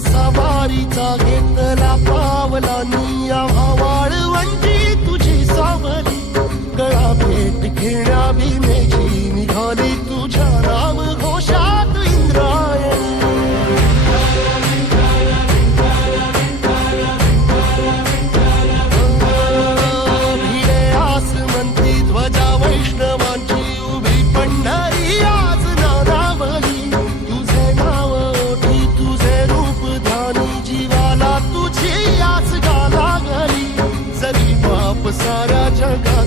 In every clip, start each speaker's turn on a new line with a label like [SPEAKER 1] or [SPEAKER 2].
[SPEAKER 1] सवारीचा घेतला पावलानी आवाळ वंची साऱ्या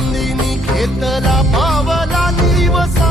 [SPEAKER 1] रात्रंदिनी घेतला पावला निवसा